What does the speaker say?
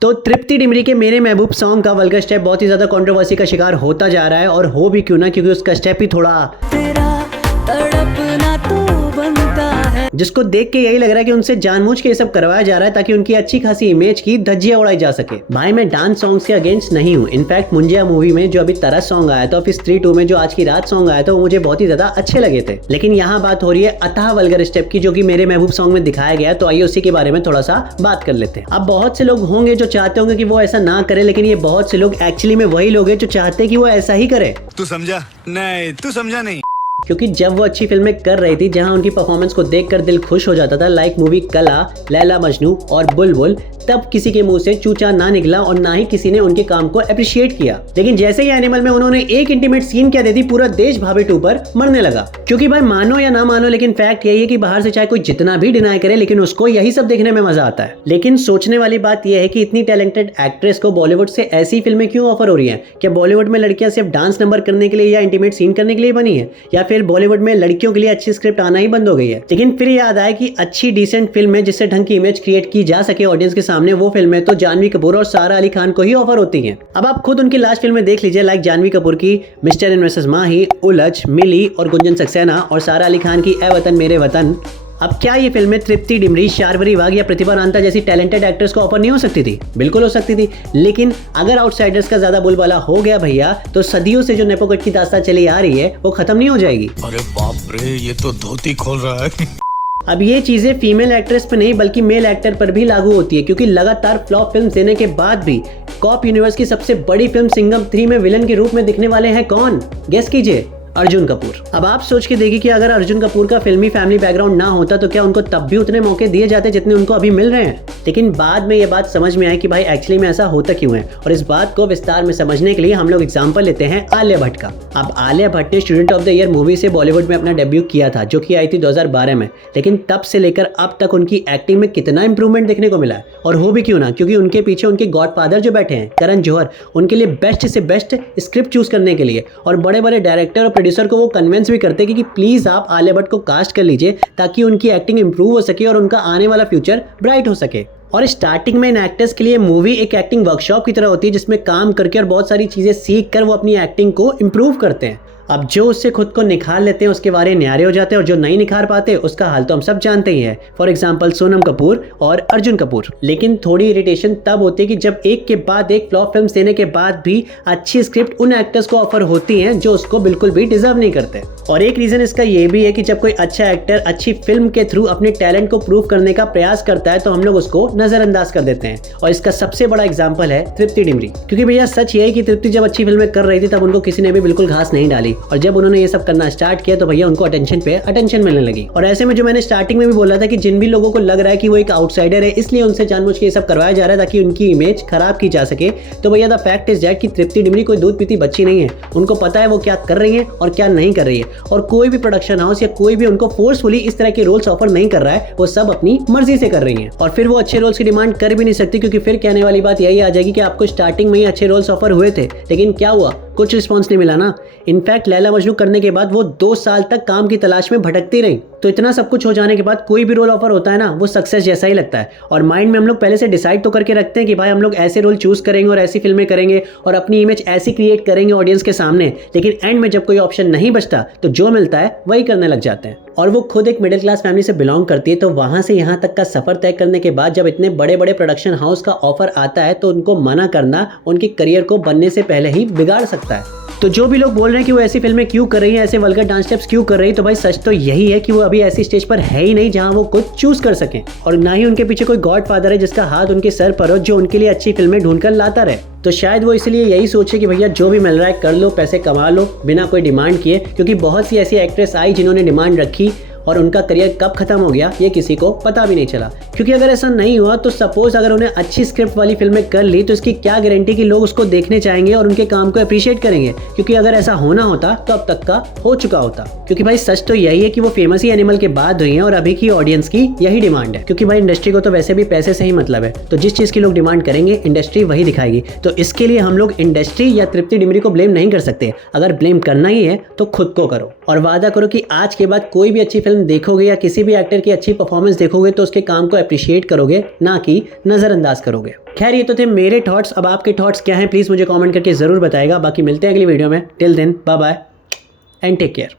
तो तृप्ति डिमरी के मेरे महबूब सॉन्ग का वल्गर स्टेप बहुत ही ज्यादा कंट्रोवर्सी का शिकार होता जा रहा है, और हो भी क्यों ना, क्योंकि उसका स्टेप ही थोड़ा तड़पना तो बनता है, जिसको देख के यही लग रहा है कि उनसे जानबूझ के ये सब करवाया जा रहा है ताकि उनकी अच्छी खासी इमेज की धज्जियां उड़ाई जा सके। भाई मैं डांस सॉन्ग के अगेंस्ट नहीं हूँ। इनफैक्ट मुंजिया मूवी में जो अभी तरस सॉन्ग आया था, फिर स्त्री 2 में जो आज की रात सॉन्ग आया था, वो मुझे बहुत ही ज्यादा अच्छे लगे थे। लेकिन यहाँ बात हो रही है अतः वल्गर स्टेप की, जो कि मेरे महबूब सॉन्ग में दिखाया गया। तो आइए उसी के बारे में थोड़ा सा बात कर लेते हैं। अब बहुत से लोग होंगे जो चाहते होंगे कि वो ऐसा ना करे, लेकिन ये बहुत से लोग एक्चुअली में वही लोग हैं जो चाहते हैं कि वो ऐसा ही करे। तू समझा नहीं, तू समझा नहीं। क्योंकि जब वो अच्छी फिल्में कर रही थी जहां उनकी परफॉर्मेंस को देखकर दिल खुश हो जाता था, लाइक मूवी कला, लैला मजनू और बुलबुल, तब किसी के मुंह से चूचा ना निकला और ना ही किसी ने उनके काम को अप्रिशिएट किया। लेकिन जैसे ही एनिमल में उन्होंने एक इंटीमेट सीन क्या दे दी, पूरा देश भाभी 2 पर मरने लगा। क्योंकि भाई मानो या ना मानो, लेकिन फैक्ट यही है कि बाहर से चाहे कोई जितना भी डिनाई करे, लेकिन उसको यही सब देखने में मजा आता है। लेकिन सोचने वाली बात यह है कि इतनी टैलेंटेड एक्ट्रेस को बॉलीवुड से ऐसी फिल्में क्यों ऑफर हो रही है? क्या बॉलीवुड में लड़कियां सिर्फ डांस नंबर करने के लिए या इंटीमेट सीन करने के लिए बनी है, या फिर बॉलीवुड में लड़कियों के लिए अच्छी स्क्रिप्ट आना ही बंद हो गई है? लेकिन फिर याद आया कि अच्छी डिसेंट फिल्म है जिससे ढंग की इमेज क्रिएट की जा सके ऑडियंस के सामने, वो फिल्में तो जानवी कपूर और सारा अली खान को ही ऑफर होती हैं। अब आप खुद उनकी लास्ट फिल्में देख लीजिए, लाइक जानवी कपूर की मिस्टर एंड मिसेस माही, उलझ, मिली और गुंजन सक्सेना, और सारा अली खान की ए वतन मेरे वतन। अब क्या ये फिल्में तृप्ति डिमरी, शार्वरी वाघ या प्रतिभा रांता जैसी टैलेंटेड एक्टर्स को ऑफर नहीं हो सकती थी? बिल्कुल हो सकती थी। लेकिन अगर आउटसाइडर्स का ज्यादा बोलबाला हो गया भैया, तो सदियों से जो नेपोकट की दास्तां चली आ रही है वो खत्म नहीं हो जाएगी। अरे बाप रे, ये तो धोती खोल रहा है। अब ये चीजें फीमेल एक्ट्रेस पर नहीं बल्कि मेल एक्टर पर भी लागू होती है, क्योंकि लगातार फ्लॉप फिल्म देने के बाद भी कॉप यूनिवर्स की सबसे बड़ी फिल्म सिंघम 3 में विलन के रूप में दिखने वाले हैं कौन? गेस कीजिए, अर्जुन कपूर। अब आप सोच के देखिए कि अगर अर्जुन कपूर का फिल्मी फैमिली बैकग्राउंड ना होता तो क्या उनको तब भी उतने मौके दिए जाते जितने उनको अभी मिल रहे हैं? लेकिन बाद में ये बात समझ में आई कि भाई एक्चुअली में ऐसा होता क्यों है, और इस बात को विस्तार में समझने के लिए हम लोग एग्जांपल लेते हैं आलिया भट्ट का। अब आलिया भट्ट ने student of the year movie से बॉलीवुड में अपना डेब्यू किया था, जो कि आई थी 2012 में। लेकिन तब से लेकर अब तक उनकी एक्टिंग में कितना इंप्रूवमेंट देखने को मिला है, और हो भी क्यों ना, क्योंकि उनके पीछे उनके गॉडफादर जो बैठे हैं करण जौहर, उनके लिए बेस्ट से बेस्ट स्क्रिप्ट चूज करने के लिए और बड़े बड़े डायरेक्टर और प्रोड्यूसर को वो कन्विंस भी करते कि प्लीज आप आलिया भट्ट को कास्ट कर लीजिए ताकि उनकी एक्टिंग इंप्रूव हो सके और उनका आने वाला फ्यूचर ब्राइट हो सके। और स्टार्टिंग में इन एक्टर्स के लिए मूवी एक एक्टिंग वर्कशॉप की तरह होती है, जिसमें काम करके और बहुत सारी चीजें सीख कर वो अपनी एक्टिंग को इंप्रूव करते हैं। अब जो उससे खुद को निखार लेते हैं उसके बारे न्यारे हो जाते हैं, और जो नहीं निखार पाते उसका हाल तो हम सब जानते ही हैं। फॉर एग्जांपल सोनम कपूर और अर्जुन कपूर। लेकिन थोड़ी इरिटेशन तब होती है कि जब एक के बाद एक फ्लॉप फिल्म देने के बाद भी अच्छी स्क्रिप्ट उन एक्टर्स को ऑफर होती हैं जो उसको बिल्कुल भी डिजर्व नहीं करते। और एक रीजन इसका ये भी है कि जब कोई अच्छा एक्टर अच्छी फिल्म के थ्रू अपने टैलेंट को प्रूव करने का प्रयास करता है तो हम लोग उसको नजरअंदाज कर देते हैं। और इसका सबसे बड़ा एग्जाम्पल है तृप्ति डिमरी। क्योंकि भैया सच ये है कि तृप्ति जब अच्छी फिल्में कर रही थी तब उनको किसी ने भी बिल्कुल घास नहीं डाली, और जब उन्होंने ये सब करना स्टार्ट किया तो भैया उनको अटेंशन पे अटेंशन मिलने लगी। और ऐसे में जो मैंने स्टार्टिंग में भी बोला था कि जिन भी लोगों को लग रहा है कि वो एक आउटसाइडर है इसलिए उनसे जानबूझ के ये सब करवाया जा रहा है ताकि उनकी इमेज खराब की जा सके, तो भैया द फैक्ट इज दैट कि तृप्ति डिमरी कोई दूध पीती बच्ची नहीं है। उनको पता है वो क्या कर रही है और क्या नहीं कर रही है, और कोई भी प्रोडक्शन हाउस या कोई भी उनको फोर्सफुली इस तरह के रोल्स ऑफर नहीं कर रहा है, वो सब अपनी मर्जी से कर रही है। और फिर वो अच्छे रोल्स की डिमांड कर भी नहीं सकती, क्योंकि फिर कहने वाली बात यही आ जाएगी कि आपको स्टार्टिंग में ही अच्छे रोल्स ऑफर हुए थे, लेकिन क्या हुआ? कुछ रिस्पॉन्स नहीं मिला ना। इनफैक्ट लैला मजनू करने के बाद वो 2 साल तक काम की तलाश में भटकती रही। तो इतना सब कुछ हो जाने के बाद कोई भी रोल ऑफर होता है ना, वो सक्सेस जैसा ही लगता है। और माइंड में हम लोग पहले से डिसाइड तो करके रखते हैं कि भाई हम लोग ऐसे रोल चूज करेंगे और ऐसी फिल्में करेंगे और अपनी इमेज ऐसी क्रिएट करेंगे ऑडियंस के सामने, लेकिन एंड में जब कोई ऑप्शन नहीं बचता तो जो मिलता है वही करने लग जाते हैं। और वो खुद एक मिडिल क्लास फैमिली से बिलोंग करती है, तो वहां से यहाँ तक का सफर तय करने के बाद जब इतने बड़े बड़े प्रोडक्शन हाउस का ऑफर आता है तो उनको मना करना उनके करियर को बनने से पहले ही बिगाड़ सकता है। तो जो भी लोग बोल रहे हैं कि वो ऐसी फिल्में क्यों कर रही है, ऐसे वल्गर डांस स्टेप्स क्यों कर रही है, तो भाई सच तो यही है कि वो अभी ऐसी स्टेज पर है ही नहीं जहां वो कुछ चूज कर सकें, और ना ही उनके पीछे कोई गॉडफादर है जिसका हाथ उनके सर पर हो जो उनके लिए अच्छी फिल्में ढूंढकर लाता रहे। तो शायद वो इसलिए यही सोचे कि भैया जो भी मिल रहा है कर लो, पैसे कमा लो बिना कोई डिमांड किए, क्योंकि बहुत सी ऐसी एक्ट्रेस आई जिन्होंने डिमांड रखी और उनका करियर कब खत्म हो गया ये किसी को पता भी नहीं चला। क्योंकि अगर ऐसा नहीं हुआ तो सपोज अगर उन्हें अच्छी स्क्रिप्ट वाली फिल्में कर ली तो इसकी क्या गारंटी कि लोग उसको देखने चाहेंगे और उनके काम को अप्रिशिएट करेंगे? क्योंकि अगर ऐसा होना होता तो अब तक का हो चुका होता। क्योंकि भाई सच तो यही है कि वो फेमस ही एनिमल के बाद हुई हैं और अभी की ऑडियंस की यही डिमांड है। क्योंकि भाई इंडस्ट्री को तो वैसे भी पैसे से ही मतलब है, तो जिस चीज की लोग डिमांड करेंगे इंडस्ट्री वही दिखाएगी। तो इसके लिए हम लोग इंडस्ट्री या तृप्ति डिमरी को ब्लेम नहीं कर सकते। अगर ब्लेम करना ही है तो खुद को करो और वादा करो कि आज के बाद कोई भी अच्छी फिल्म फिल्म देखोगे या किसी भी एक्टर की अच्छी परफॉर्मेंस देखोगे तो उसके काम को अप्रिशिएट करोगे, ना कि नज़रअंदाज करोगे। खैर ये तो थे मेरे थॉट्स। अब आपके थॉट्स क्या हैं प्लीज़ मुझे कमेंट करके ज़रूर बताएगा। बाकी मिलते हैं अगली वीडियो में। Till then bye bye and take care.